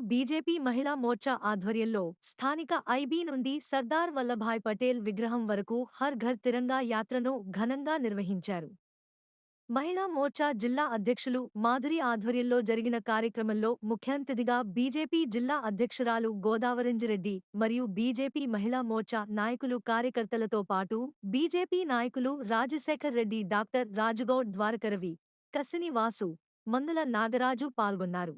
BJP మహిళా మోర్చా ఆధ్వర్యంలో స్థానిక ఐబీ నుండి సర్దార్ వల్లభాయ్ పటేల్ విగ్రహం వరకు హర్ ఘర్ తిరంగా యాత్రను ఘనంగా నిర్వహించారు. మహిళా మోర్చా జిల్లా అధ్యక్షులు మాధురి ఆధ్వర్యంలో జరిగిన కార్యక్రమంలో ముఖ్యాంతిథిగా బీజేపీ జిల్లా అధ్యక్షురాలు గోదావరింజిరెడ్డి మరియు బీజేపీ మహిళా మోర్చా నాయకులు కార్యకర్తలతో పాటు బీజేపీ నాయకులు రాజశేఖర్ రెడ్డి డాక్టర్ రాజుగౌడ్ ద్వారకరవి కసిని వాసు మందుల నాగరాజు పాల్గొన్నారు.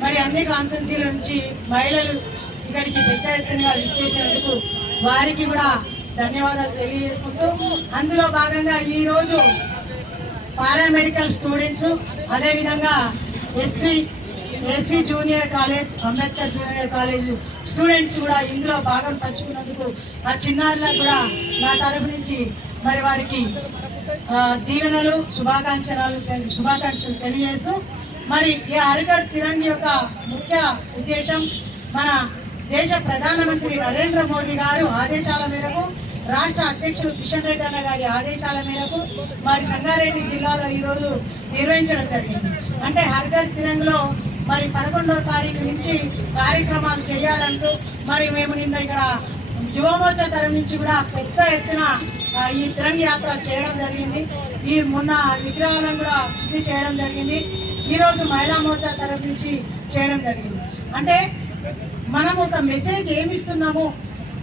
మరి అన్ని కాన్సెన్సీల నుంచి మహిళలు ఇక్కడికి పెద్ద ఎత్తున ఇచ్చేసినందుకు వారికి కూడా ధన్యవాదాలు తెలియజేసుకుంటూ అందులో భాగంగా ఈరోజు పారామెడికల్ స్టూడెంట్స్ అదేవిధంగా SV SV junior college Ambedkar junior college students కూడా ఇందులో భాగం పంచుకున్నందుకు ఆ చిన్నారులకు కూడా నా తరపు నుంచి మరి వారికి దీవెనలు శుభాకాంక్షలు శుభాకాంక్షలు తెలియజేస్తూ మరి ఈ అరగర్ తిరంగ్ యొక్క ముఖ్య ఉద్దేశం మన దేశ ప్రధానమంత్రి నరేంద్ర మోదీ గారు ఆదేశాల మేరకు రాష్ట్ర అధ్యక్షుడు కిషన్ రెడ్డి అన్న గారి ఆదేశాల మేరకు మరి సంగారెడ్డి జిల్లాలో ఈరోజు నిర్వహించడం జరిగింది. అంటే హర్గర్ తిరంగ్లో మరి పదకొండవ తారీఖు నుంచి కార్యక్రమాలు చేయాలంటూ మరి మేము నిన్న ఇక్కడ యువమోర్చా తరం నుంచి కూడా పెద్ద ఎత్తున ఈ తిరంగ యాత్ర చేయడం జరిగింది. ఈ మొన్న విగ్రహాలను కూడా శుద్ధి చేయడం జరిగింది. ఈరోజు మహిళా మోర్చా తరఫు నుంచి చేయడం జరిగింది. అంటే మనం ఒక మెసేజ్ ఏమిస్తున్నాము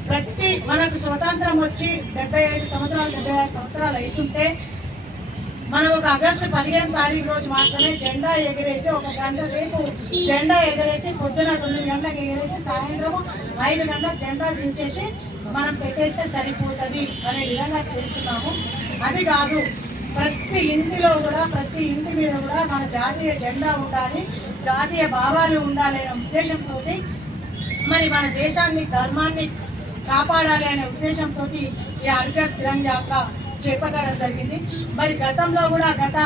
ప్రతి మనకు స్వతంత్రం వచ్చి డెబ్బై ఐదు సంవత్సరాలు డెబ్బై ఐదు సంవత్సరాలు అవుతుంటే మనం ఒక ఆగస్టు పదిహేను తారీఖు రోజు మాత్రమే జెండా ఎగరేసి ఒక గంట సేపు జెండా ఎగరేసి పొద్దున తొమ్మిది గంటలకు ఎగరేసి సాయంత్రం ఐదు గంటలకు జెండా దించేసి మనం పెట్టేస్తే సరిపోతుంది అనే విధంగా చేస్తున్నాము. అది కాదు ప్రతి ఇంటిలో కూడా ప్రతి ఇంటి మీద కూడా మన జాతీయ జెండా ఉండాలి జాతీయ భావాలు ఉండాలి అనే ఉద్దేశంతో మరి మన దేశాన్ని ధర్మాన్ని కాపాడాలి అనే ఉద్దేశంతో ఈ హర్ఘర్ తిరంగ్ యాత్ర చేపట్టడం జరిగింది. మరి గతంలో కూడా గత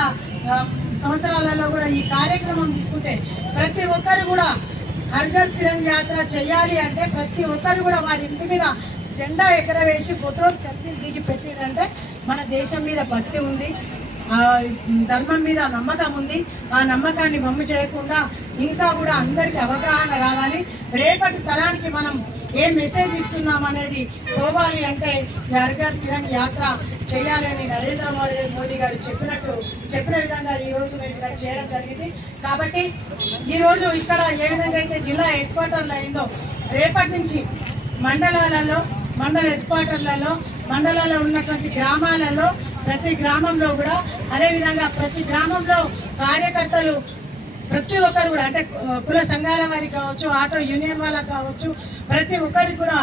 సంవత్సరాలలో కూడా ఈ కార్యక్రమం తీసుకుంటే ప్రతి ఒక్కరు కూడా హర్ఘర్ తిరంగ్ యాత్ర చేయాలి అంటే ప్రతి ఒక్కరు కూడా వారి ఇంటి మీద జెండా ఎగరవేసి ఫోటోలు సెల్ఫీలు దిగి పెట్టిరంటే మన దేశం మీద భక్తి ఉంది. ధర్మం మీద నమ్మకం ఉంది. ఆ నమ్మకాన్ని బొమ్మ చేయకుండా ఇంకా కూడా అందరికీ అవగాహన రావాలి. రేపటి తరానికి మనం ఏ మెసేజ్ ఇస్తున్నాం అనేది పోవాలి అంటే ఈ హర్ఘర్ తిరంగ్ యాత్ర చేయాలని నరేంద్ర మోదీ మోదీ గారు చెప్పినట్టు చెప్పిన విధంగా ఈ రోజు మేము ఇక్కడ చేయడం జరిగింది. కాబట్టి ఈరోజు ఇక్కడ ఏ విధంగా అయితే జిల్లా హెడ్ క్వార్టర్లు అయిందో రేపటి నుంచి మండలాలలో మండల హెడ్ క్వార్టర్లలో మండలాల్లో ఉన్నటువంటి గ్రామాలలో ప్రతి గ్రామంలో కూడా అదేవిధంగా ప్రతి గ్రామంలో కార్యకర్తలు ప్రతి ఒక్కరు కూడా అంటే కుల సంఘాల వారికి కావచ్చు ఆటో యూనియన్ వాళ్ళకి కావచ్చు ప్రతి ఒక్కరికి కూడా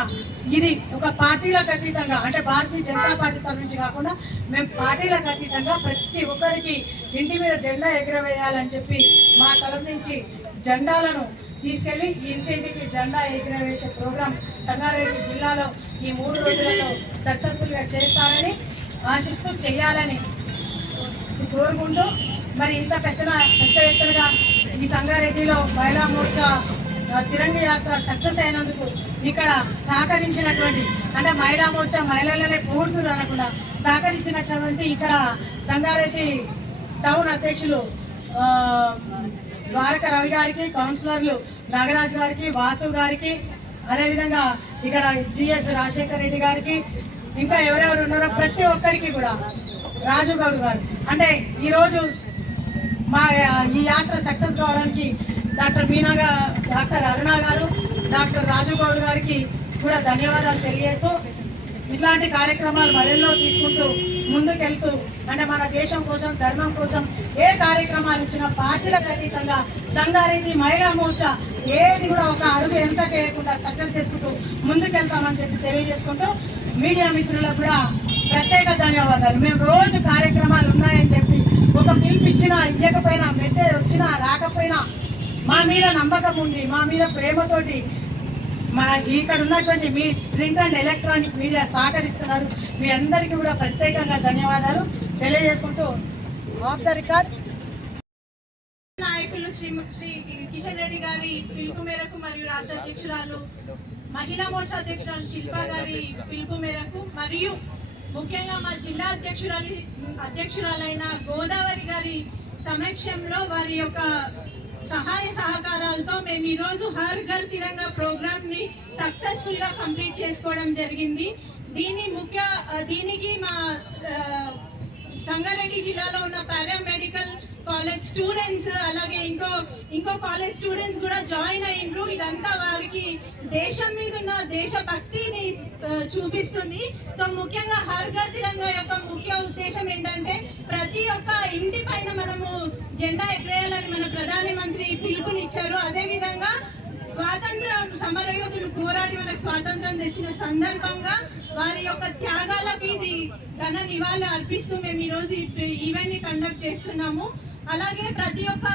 ఇది ఒక పార్టీలకు అతీతంగా అంటే భారతీయ జనతా పార్టీ తరఫు నుంచి కాకుండా మేము పార్టీలకు అతీతంగా ప్రతి ఒక్కరికి ఇంటి మీద జెండా ఎగురవేయాలని చెప్పి మా తరఫు నుంచి జెండాలను తీసుకెళ్ళి ఇంటింటికి జెండా ఎగురవేసే ప్రోగ్రాం సంగారెడ్డి జిల్లాలో ఈ మూడు రోజులలో సక్సెస్ఫుల్గా చేస్తారని ఆశిస్తూ చేయాలని కోరుకుంటూ మరి ఇంత పెద్దన పెద్ద ఎత్తునగా ఈ సంగారెడ్డిలో మహిళా మోర్చా తిరంగ యాత్ర సక్సెస్ అయినందుకు ఇక్కడ సహకరించినటువంటి అంటే మహిళా మోర్చా మహిళలనే పూర్తురు అనకుండా సహకరించినటువంటి ఇక్కడ సంగారెడ్డి టౌన్ అధ్యక్షులు ద్వారక రవి గారికి కౌన్సిలర్లు నాగరాజు గారికి వాసు గారికి అదేవిధంగా ఇక్కడ జిఎస్ రాజశేఖర్ రెడ్డి గారికి ఇంకా ఎవరెవరు ఉన్నారో ప్రతి ఒక్కరికి కూడా రాజు గౌడ్ గారు. అంటే ఈరోజు మా ఈ యాత్ర సక్సెస్ కావడానికి డాక్టర్ మీనా డాక్టర్ అరుణ గారు డాక్టర్ రాజుగౌడ్ గారికి కూడా ధన్యవాదాలు తెలియజేస్తూ ఇట్లాంటి కార్యక్రమాలు మరెన్నో తీసుకుంటూ ముందుకెళ్తూ అంటే మన దేశం కోసం ధర్మం కోసం ఏ కార్యక్రమాలు ఇచ్చినా పార్టీలకు అతీతంగా సంగారెడ్డి మహిళా మోర్చా ఏది కూడా ఒక అడుగు ఎంత చేయకుండా సక్సెస్ చేసుకుంటూ ముందుకెళ్తామని చెప్పి తెలియజేసుకుంటూ మీడియా మిత్రులకు కూడా ప్రత్యేక ధన్యవాదాలు. మేము రోజు కార్యక్రమాలు ఉన్నాయని చెప్పి ఒక పిలుపు ఇచ్చినా ఇవ్వకపోయినా మెసేజ్ వచ్చినా రాకపోయినా మా మీద నమ్మకం ఉంది మా మీద ప్రేమతోటి మా ఇక్కడ ఉన్నటువంటి మీ ప్రింట్ అండ్ ఎలక్ట్రానిక్ మీడియా సహకరిస్తున్నారు. మీ అందరికీ కూడా ప్రత్యేకంగా ధన్యవాదాలు తెలియజేసుకుంటూ ఆఫ్ ద రికార్డ్. నాయకులు శ్రీ శ్రీ కిషన్ రెడ్డి గారి పిలుపు మేరకు మరియు రాష్ట్ర అధ్యక్షురాలు మహిళా మోర్చా అధ్యక్షురాలు శిల్పా గారి పిలుపు మేరకు మరియు ముఖ్యంగా మా జిల్లా అధ్యక్షురాలి అధ్యక్షురాలైన గోదావరి గారి సమక్షంలో వారి యొక్క సహాయ సహకారాలతో మేము ఈరోజు హర్ ఘర్ తిరంగా ప్రోగ్రామ్ని సక్సెస్ఫుల్గా కంప్లీట్ చేసుకోవడం జరిగింది. దీని ముఖ్య దీనికి మా సంగారెడ్డి జిల్లాలో ఉన్న పారామెడికల్ కాలేజ్ స్టూడెంట్స్ అలాగే ఇంకో ఇంకో కాలేజ్ స్టూడెంట్స్ కూడా జాయిన్ అయ్యిండ్రు ఇదంతా వారికి దేశం మీద ఉన్న దేశభక్తిని చూపిస్తుంది. సో ముఖ్యంగా హర్ ఘర్ తిరంగా యొక్క ముఖ్య ఉద్దేశం ఏంటంటే ప్రతి ఒక్క ఇంటి పైన మనము జెండా ఎగరేయాలని మన ప్రధాని మంత్రి ఇచ్చారు అదే విధంగా స్వాతంత్ర సమరయోధులు పోరాడి మనకు స్వాతంత్రం తెచ్చిన సందర్భంగా వారి యొక్క త్యాగాలకు ఇది ఘన నివాళులు అర్పిస్తూ మేము ఈరోజు ఈవెంట్ని కండక్ట్ చేస్తున్నాము. అలాగే ప్రతి ఒక్క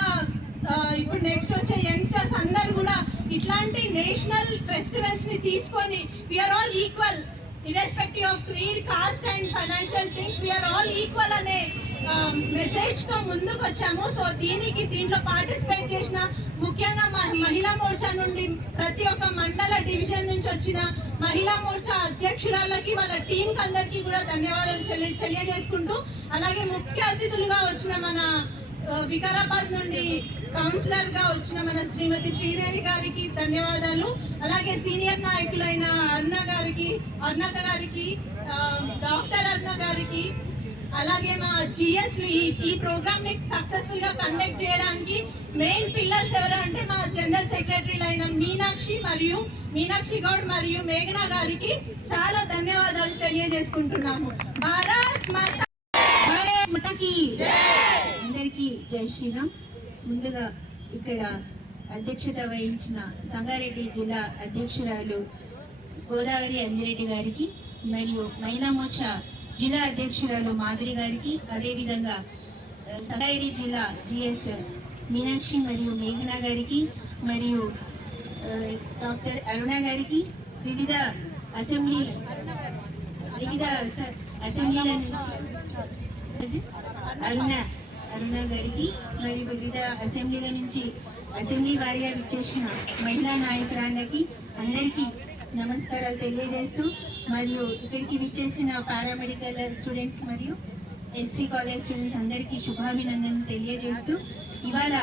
ఇప్పుడు నెక్స్ట్ వచ్చే యంగ్స్టర్స్ అందరు కూడా ఇట్లాంటి నేషనల్ ఫెస్టివల్స్ని తీసుకొని we are all equal irrespective of creed caste and financial things we are all equal అనే మెసేజ్తో ముందుకు వచ్చాము సో దీనికి దీంట్లో పార్టిసిపేట్ చేసిన ముఖ్యంగా మా మహిళా మోర్చా నుండి ప్రతి ఒక్క మండల డివిజన్ నుంచి వచ్చిన మహిళా మోర్చా అధ్యక్షురాలకి వాళ్ళ టీం అందరికీ కూడా ధన్యవాదాలు తెలియ తెలియజేసుకుంటూ అలాగే ముఖ్య అతిథులుగా వచ్చిన మన వికారాబాద్ నుండి కౌన్సిలర్గా వచ్చిన మన శ్రీమతి శ్రీదేవి గారికి ధన్యవాదాలు. అలాగే సీనియర్ నాయకులైన అరుణ గారికి అరుణత గారికి డాక్టర్ అరుణ గారికి అలాగే మా జిఎస్ ఈ ప్రోగ్రామ్ని సక్సెస్ఫుల్గా కండక్ట్ చేయడానికి మెయిన్ పిల్లర్స్ ఎవరు అంటే మా జనరల్ సెక్రటరీలు అయిన మీనాక్షి మరియు మీనాక్షి గౌడ్ మరియు మేఘనా గారికి చాలా ధన్యవాదాలు తెలియజేసుకుంటున్నాము. భారత్ మాతా భారత్ అందరికీ జై శ్రీరామ్. ముందుగా ఇక్కడ అధ్యక్షత వహించిన సంగారెడ్డి జిల్లా అధ్యక్షురాలు గోదావరి అంజిరెడ్డి గారికి మరియు మైనామోచ జిల్లా అధ్యక్షురాలు మాధురి గారికి అదేవిధంగా సంగారెడ్డి జిల్లా జిఎస్ మీనాక్షి మరియు మేఘన గారికి మరియు డాక్టర్ అరుణ గారికి వివిధ అసెంబ్లీ వివిధ అస- అసెంబ్లీల నుంచి అరుణ అరుణ గారికి మరియు వివిధ అసెంబ్లీల నుంచి అసెంబ్లీ వారిగా విచ్చేసిన మహిళా నాయకురాళ్ళకి అందరికీ నమస్కారాలు తెలియజేస్తూ మరియు ఇక్కడికి విచ్చేసిన పారామెడికల్ స్టూడెంట్స్ మరియు ఎస్వి కాలేజ్ స్టూడెంట్స్ అందరికీ శుభాభినందనలు తెలియజేస్తూ ఇవాళ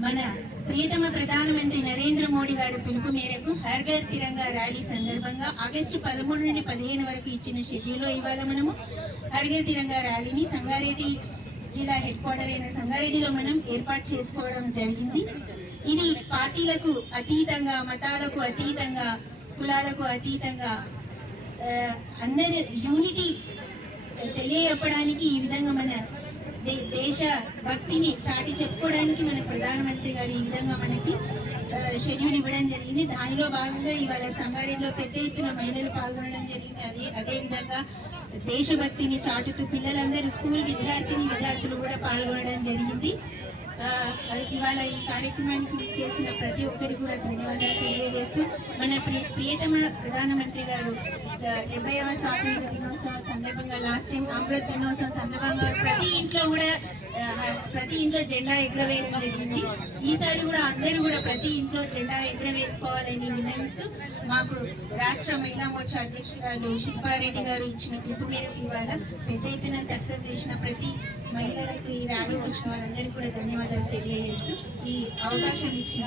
మన ప్రియతమ ప్రధానమంత్రి నరేంద్ర మోడీ గారి పిలుపు మేరకు హర్ఘర్ తిరంగా ర్యాలీ సందర్భంగా ఆగస్టు పదమూడు నుండి పదిహేను వరకు ఇచ్చిన షెడ్యూల్లో ఇవాళ మనము హర్ఘర్ తిరంగా ర్యాలీని సంగారెడ్డి జిల్లా హెడ్ క్వార్టర్ అయిన సంగారెడ్డిలో మనం ఏర్పాటు చేసుకోవడం జరిగింది. ఇది పార్టీలకు అతీతంగా మతాలకు అతీతంగా కులాలకు అతీతంగా అందరి యూనిటీ తెలియజెప్పడానికి ఈ విధంగా మన దే- దేశ భక్తిని చాటి చెప్పుకోవడానికి మన ప్రధానమంత్రి గారు ఈ విధంగా మనకి షెడ్యూల్ ఇవ్వడం జరిగింది. దానిలో భాగంగా ఇవాళ సంగారెడ్డిలో పెద్ద ఎత్తున మహిళలు పాల్గొనడం జరిగింది. అదే అదేవిధంగా దేశభక్తిని చాటుతూ పిల్లలందరూ స్కూల్ విద్యార్థిని విద్యార్థులు కూడా పాల్గొనడం జరిగింది. ఇవాళ ఈ కార్యక్రమానికి చేసిన ప్రతి ఒక్కరికి కూడా ధన్యవాదాలు తెలియజేస్తూ మన ప్రియతమ ప్రధానమంత్రి గారు డెబ్బైవ స్వాతంత్ర దినోత్సవం సందర్భంగా లాస్ట్ టైం అమృత దినోత్సవం సందర్భంగా ప్రతి ఇంట్లో కూడా uh, ప్రతి ఇంట్లో జెండా ఎగరవేయడం జరిగింది. ఈసారి కూడా అందరూ కూడా ప్రతి ఇంట్లో జెండా ఎగరవేసుకోవాలని విన్నవిస్తూ మాకు రాష్ట్ర మహిళా మోర్చా అధ్యక్షురాలు శిల్పారెడ్డి గారు ఇచ్చిన పిలుపు మేరకు ఇవాళ పెద్ద ఎత్తున సక్సెస్ చేసిన ప్రతి మహిళలకు ఈ ర్యాలీకి వచ్చిన వారందరికీ కూడా ధన్యవాదాలు తెలియజేస్తూ ఈ అవకాశం ఇచ్చిన